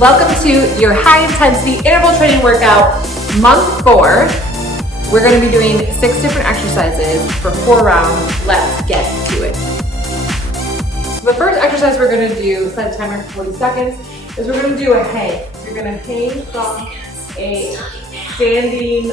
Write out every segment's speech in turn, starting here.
Welcome to your high intensity interval training workout, month 4. We're going to be doing 6 different exercises for 4 rounds. Let's get to it. The first exercise we're going to do, set a timer for 40 seconds, is we're going to do a hang. You're going to hang from a standing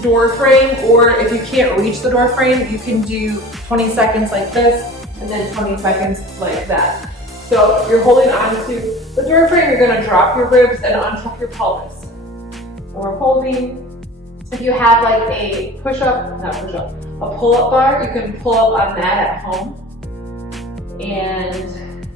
door frame, or if you can't reach the door frame, you can do 20 seconds like this and then 20 seconds like that. So you're holding on to the door frame, you're going to drop your ribs and untuck your pelvis. So we're holding. If you have like a a pull-up bar, you can pull up on that at home. And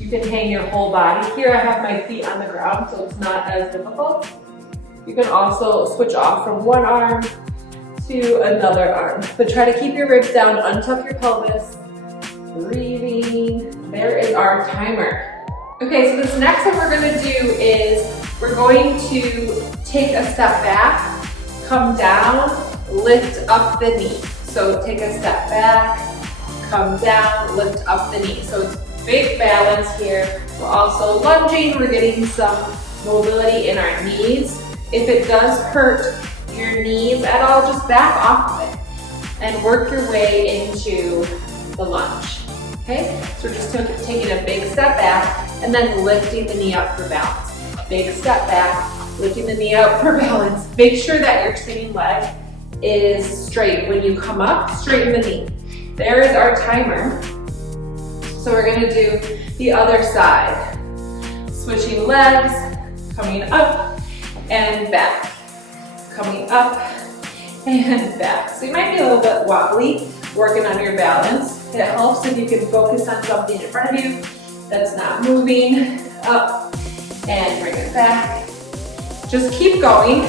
you can hang your whole body. Here I have my feet on the ground, so it's not as difficult. You can also switch off from one arm to another arm. But try to keep your ribs down, untuck your pelvis. Breathing. There is our timer. Okay, so this next one we're going to do is we're going to take a step back, come down, lift up the knee. So take a step back, come down, lift up the knee. So it's big balance here. We're also lunging. We're getting some mobility in our knees. If it does hurt your knees at all, just back off of it and work your way into the lunge. Okay, so we're just taking a big step back and then lifting the knee up for balance. Big step back, lifting the knee up for balance. Make sure that your sitting leg is straight. When you come up, straighten the knee. There is our timer. So we're gonna do the other side. Switching legs, coming up and back. Coming up and back. So you might be a little bit wobbly working on your balance. It helps if you can focus on something in front of you that's not moving. Up and bring it back. Just keep going.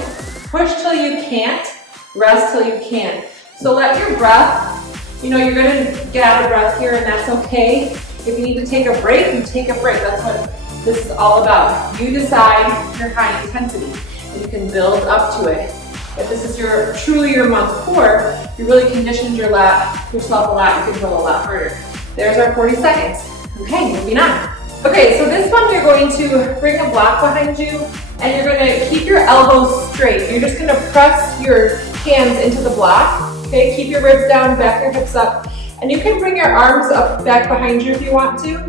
Push till you can't, rest till you can. So let your breath, you're gonna get out of breath here and that's okay. If you need to take a break, you take a break. That's what this is all about. You decide your high intensity and you can build up to it. If this is truly your month 4, you really conditioned yourself a lot, you can go a lot harder. There's our 40 seconds. Okay, moving on. Okay, so this one you're going to bring a block behind you and you're going to keep your elbows straight. You're just going to press your hands into the block. Okay, keep your ribs down, back your hips up. And you can bring your arms up back behind you if you want to.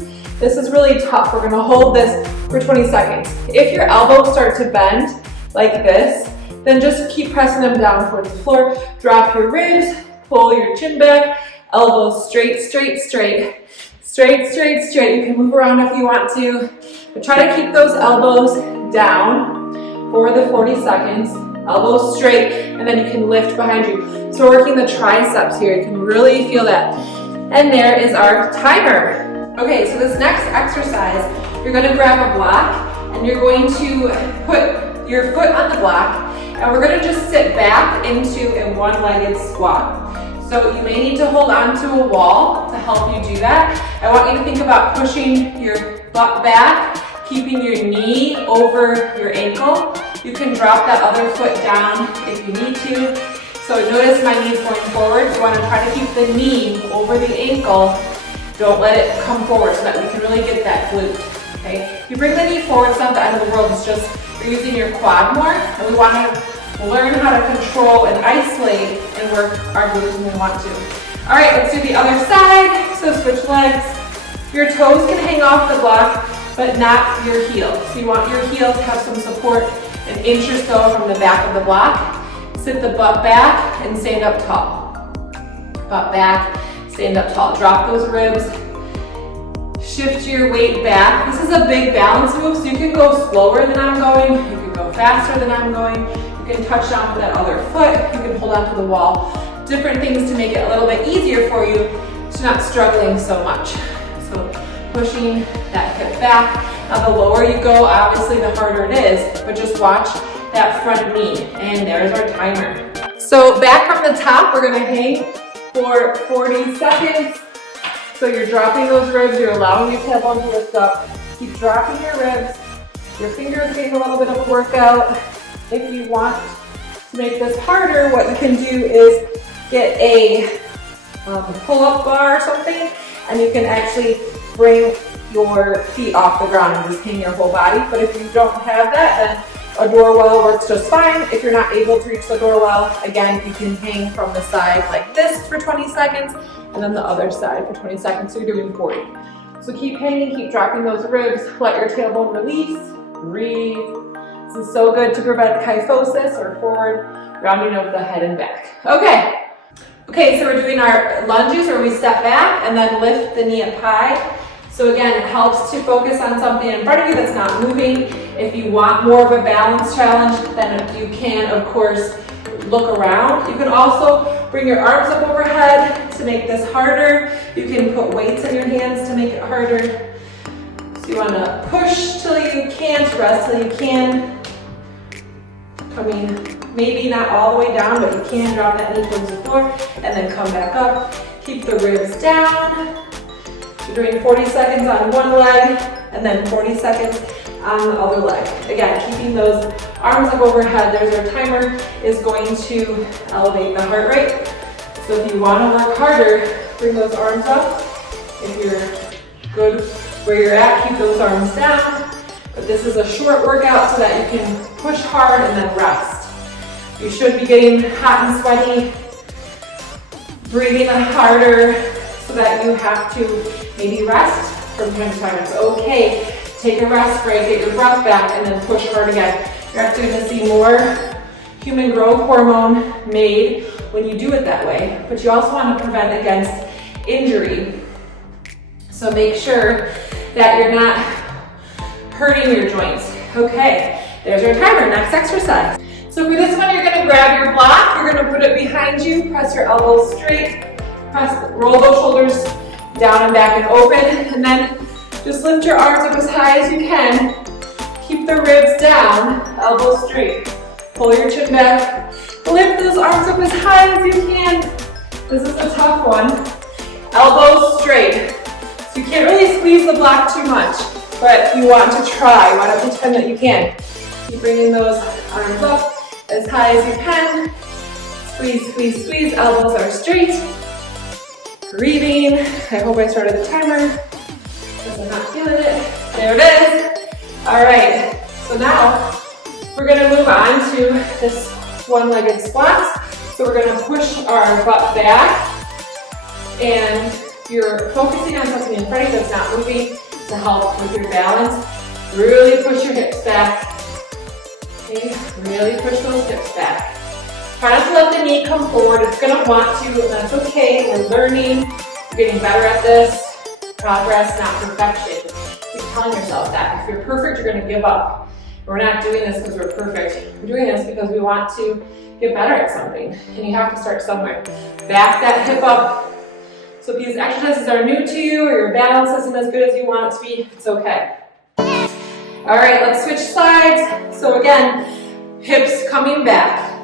This is really tough. We're going to hold this for 20 seconds. If your elbows start to bend like this, then just keep pressing them down towards the floor. Drop your ribs, pull your chin back, elbows straight, straight, straight. Straight, straight, straight. You can move around if you want to. But try to keep those elbows down for the 40 seconds. Elbows straight, and then you can lift behind you. So working the triceps here, you can really feel that. And there is our timer. Okay, so this next exercise, you're gonna grab a block, and you're going to put your foot on the block, and we're gonna just sit back into a one-legged squat. So you may need to hold on to a wall to help you do that. I want you to think about pushing your butt back, keeping your knee over your ankle. You can drop that other foot down if you need to. So notice my knee's going forward. You want to try to keep the knee over the ankle. Don't let it come forward so that we can really get that glute. Okay? If you bring the knee forward, it's not the end of the world. It's just you're using your quad more, and we want to learn how to control and isolate and work our glutes when we want to. All right, let's do the other side. So switch legs. Your toes can hang off the block, but not your heels. So you want your heels to have some support, an inch or so from the back of the block. Sit the butt back and stand up tall. Butt back, stand up tall. Drop those ribs. Shift your weight back. This is a big balance move, so you can go slower than I'm going. You can go faster than I'm going. You can touch down with that other foot. You can hold onto the wall. Different things to make it a little bit easier for you to not struggling so much. So pushing that hip back. Now the lower you go, obviously the harder it is, but just watch that front knee. And there's our timer. So back from the top, we're gonna hang for 40 seconds. So you're dropping those ribs, you're allowing your tailbone to lift up. Keep dropping your ribs. Your fingers getting a little bit of a workout. If you want to make this harder, what you can do is get a pull-up bar or something, and you can actually bring your feet off the ground and just hang your whole body. But if you don't have that, then a door well works just fine. If you're not able to reach the door well, again, you can hang from the side like this for 20 seconds and then the other side for 20 seconds, so you're doing 40. So keep hanging, keep dropping those ribs, let your tailbone release, breathe. This is so good to prevent kyphosis or forward rounding of the head and back. Okay, so we're doing our lunges where we step back and then lift the knee up high. So again, it helps to focus on something in front of you that's not moving. If you want more of a balance challenge, then you can, of course, look around. You can also bring your arms up overhead to make this harder. You can put weights in your hands to make it harder. So you want to push till you can't, rest till you can. Coming maybe not all the way down, but you can drop that knee towards the floor and then come back up. Keep the ribs down. You're doing 40 seconds on one leg and then 40 seconds on the other leg. Again, keeping those arms up overhead. There's our timer, is going to elevate the heart rate. So if you want to work harder, bring those arms up. If you're good where you're at, keep those arms down. But this is a short workout so that you can push hard and then rest. You should be getting hot and sweaty, breathing harder so that you have to maybe rest from time to time. It's okay. Take a rest break, get your breath back, and then push hard again. You're actually going to see more human growth hormone made when you do it that way. But you also want to prevent against injury. So make sure that you're not hurting your joints. Okay, there's our timer. Next exercise. So for this one, you're going to grab your block. You're going to put it behind you. Press your elbows straight. Roll those shoulders down and back and open. And then just lift your arms up as high as you can. Keep the ribs down, elbows straight. Pull your chin back. Lift those arms up as high as you can. This is a tough one. Elbows straight. So you can't really squeeze the block too much, but you want to try. You want to pretend that you can. Keep bringing those arms up as high as you can. Squeeze, squeeze, squeeze. Elbows are straight. Breathing. I hope I started the timer because I'm not feeling it. There it is. All right. So now we're going to move on to this one-legged squats. So we're going to push our butt back, and you're focusing on something in front of you that's not moving to help with your balance. Really push your hips back. Okay, really push those hips back. Try not to let the knee come forward. It's going to want to, and that's okay. We're learning. We're getting better at this. Progress, not perfection. Keep telling yourself that. If you're perfect, you're going to give up. We're not doing this because we're perfect. We're doing this because we want to get better at something. And you have to start somewhere. Back that hip up. So if these exercises are new to you or your balance isn't as good as you want it to be, it's okay. All right, let's switch sides. So again, hips coming back.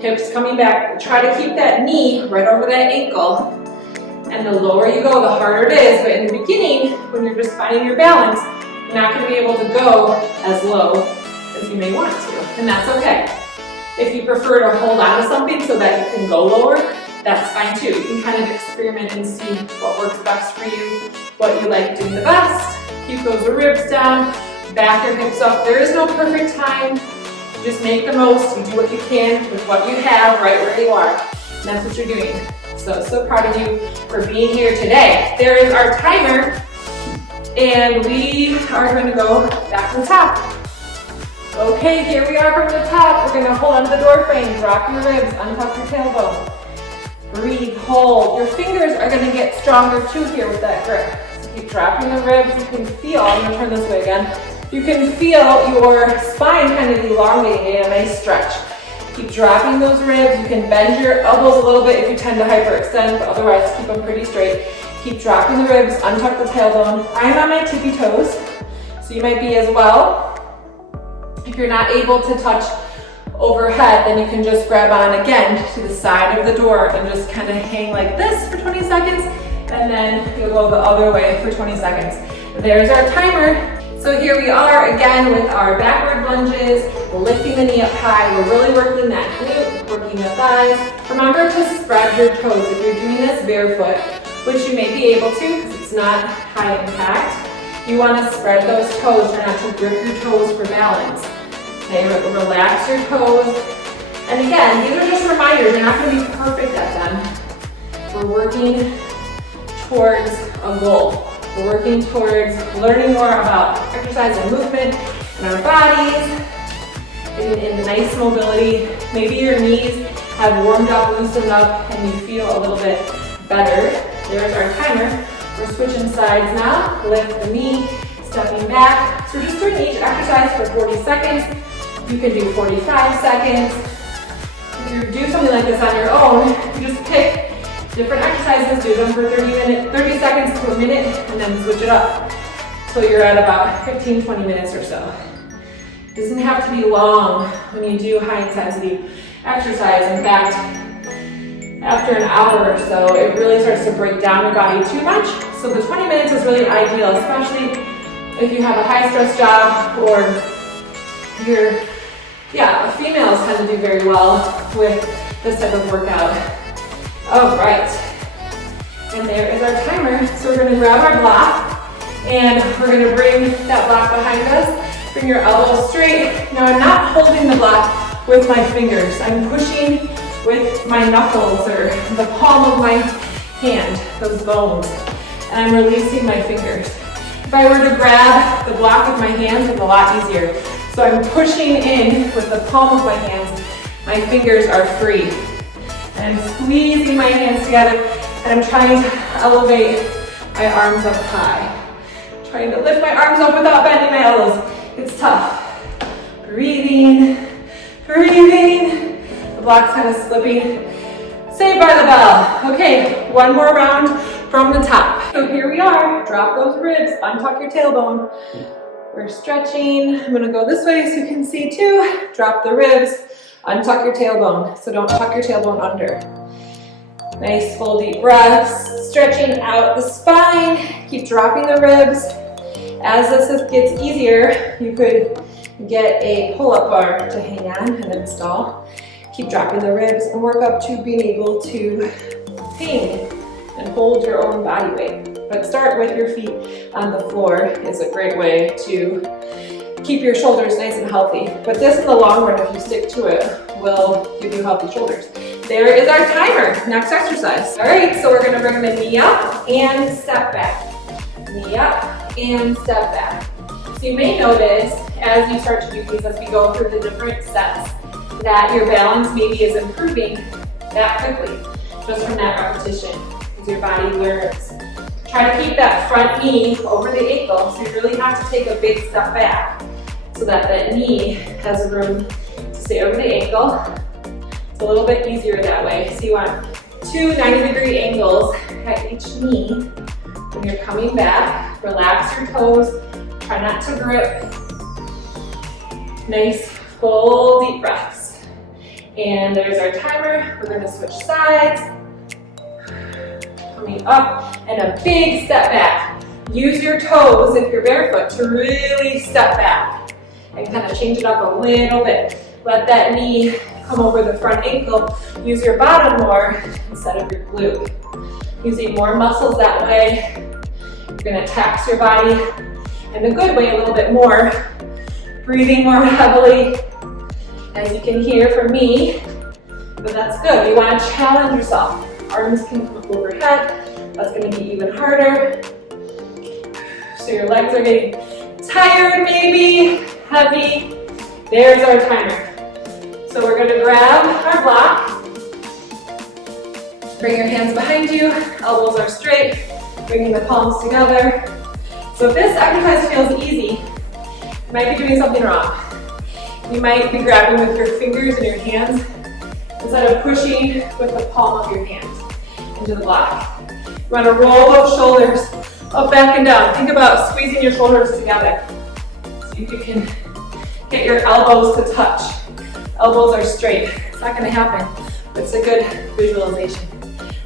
Hips coming back. Try to keep that knee right over that ankle. And the lower you go, the harder it is. But in the beginning, when you're just finding your balance, you're not going to be able to go as low as you may want to. And that's okay. If you prefer to hold on to something so that you can go lower, that's fine too. You can kind of experiment and see what works best for you, what you like doing the best. Keep those ribs down, back your hips up. There is no perfect time. Just make the most. You do what you can with what you have right where you are. And that's what you're doing. So proud of you for being here today. There is our timer. And we are going to go back to the top. Okay, here we are from the top. We're going to hold onto the door frame, drop your ribs, untuck your tailbone. Breathe, hold. Your fingers are going to get stronger too here with that grip. So keep dropping the ribs. You can feel, I'm going to turn this way again. You can feel your spine kind of elongating, a nice stretch. Keep dropping those ribs. You can bend your elbows a little bit if you tend to hyperextend, but otherwise keep them pretty straight. Keep dropping the ribs, untuck the tailbone. I'm on my tippy toes, so you might be as well. If you're not able to touch overhead, then you can just grab on again to the side of the door and just kind of hang like this for 20 seconds, and then you'll go the other way for 20 seconds. There's our timer. So here we are again with our backward lunges, lifting the knee up high. We're really working that glute, working the thighs. Remember to spread your toes. If you're doing this barefoot, which you may be able to because it's not high impact, You want to spread those toes, try not to grip your toes for balance. Okay, relax your toes. And again, these are just reminders. You're not going to be perfect at them. We're working towards a goal. We're working towards learning more about exercise and movement in our bodies, getting in nice mobility. Maybe your knees have warmed up, loosened up, and you feel a little bit better. There's our timer. We're switching sides now. Lift the knee, stepping back. So we're just doing each exercise for 40 seconds. You can do 45 seconds. If you do something like this on your own, you just pick different exercises, do them for 30 seconds to a minute, and then switch it up till you're at about 15-20 minutes or so. It doesn't have to be long when you do high intensity exercise. In fact, after an hour or so, it really starts to break down your body too much. So the 20 minutes is really ideal, especially if you have a high stress job or females tend to do very well with this type of workout. All right, and there is our timer. So we're gonna grab our block and we're gonna bring that block behind us. Bring your elbows straight. Now I'm not holding the block with my fingers. I'm pushing with my knuckles or the palm of my hand, those bones, and I'm releasing my fingers. If I were to grab the block with my hands, it's a lot easier. So I'm pushing in with the palm of my hands. My fingers are free. And I'm squeezing my hands together, and I'm trying to elevate my arms up high. Trying to lift my arms up without bending my elbows. It's tough. Breathing, breathing. The block's kind of slipping. Saved by the bell. Okay, one more round from the top. So here we are. Drop those ribs, untuck your tailbone. We're stretching. I'm gonna go this way so you can see too. Drop the ribs, untuck your tailbone. So don't tuck your tailbone under. Nice full deep breaths. Stretching out the spine. Keep dropping the ribs. As this gets easier, you could get a pull-up bar to hang on and install. Keep dropping the ribs and work up to being able to hang and hold your own body weight. But start with your feet on the floor is a great way to keep your shoulders nice and healthy. But this in the long run, if you stick to it, will give you healthy shoulders. There is our timer. Next exercise. All right, so we're gonna bring the knee up and step back. Knee up and step back. So you may notice as you start to do these, as we go through the different sets, that your balance maybe is improving that quickly, just from that repetition, as your body learns. Try to keep that front knee over the ankle, so you really have to take a big step back so that that knee has room to stay over the ankle. It's a little bit easier that way. So you want 2 90-degree angles at each knee. When you're coming back, relax your toes, try not to grip. Nice, full deep breaths. And there's our timer. We're gonna switch sides. Coming up, and a big step back. Use your toes, if you're barefoot, to really step back and kind of change it up a little bit. Let that knee come over the front ankle. Use your bottom more instead of your glute. Using more muscles that way. You're gonna tax your body in a good way a little bit more. Breathing more heavily, as you can hear from me, but that's good. You wanna challenge yourself. Arms can come up overhead. That's gonna be even harder. So your legs are getting tired maybe, heavy. There's our timer. So we're gonna grab our block. Bring your hands behind you, elbows are straight, bringing the palms together. So if this exercise feels easy, you might be doing something wrong. You might be grabbing with your fingers and your hands instead of pushing with the palm of your hands into the block. You want to roll those shoulders up, back, and down. Think about squeezing your shoulders together so you can get your elbows to touch. Elbows are straight. It's not going to happen, but it's a good visualization.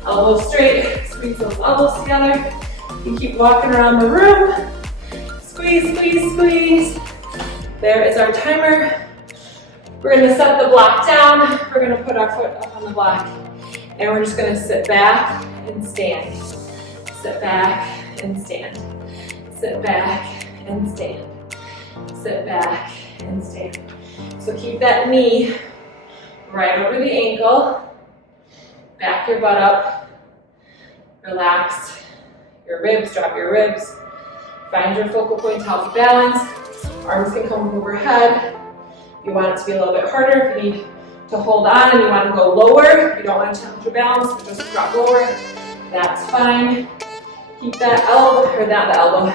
Elbows straight, squeeze those elbows together. You keep walking around the room. Squeeze, squeeze, squeeze. There is our timer. We're going to set the block down. We're going to put our foot up on the block. And we're just going to sit back and stand. Sit back and stand. sit back and stand. Sit back and stand. So keep that knee right over the ankle. Back your butt up. Relaxed. Your ribs, drop your ribs. Find your focal point, healthy balance. Arms can come overhead. If you want it to be a little bit harder, if you need to hold on and you want to go lower, you don't want to challenge your balance, just drop lower, that's fine. Keep that elbow, or not the elbow,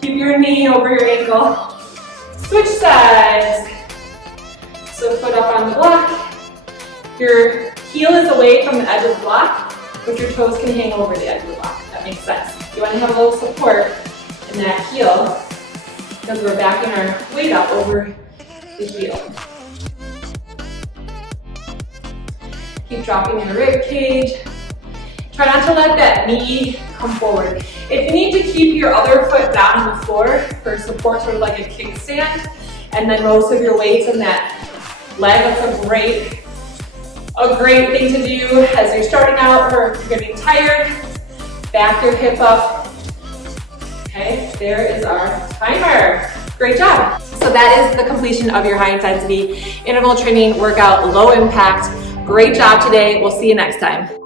keep your knee over your ankle. Switch sides. So foot up on the block. Your heel is away from the edge of the block, but your toes can hang over the edge of the block. That makes sense. You want to have a little support in that heel because we're backing our weight up over the heel. Keep dropping your rib cage. Try not to let that knee come forward. If you need to keep your other foot down on the floor for support, sort of like a kickstand, and then most of your weight's in that leg, that's a great thing to do as you're starting out or you're getting tired. Back your hip up. Okay, there is our timer. Great job. So that is the completion of your high intensity interval training workout, low impact. Great job today. We'll see you next time.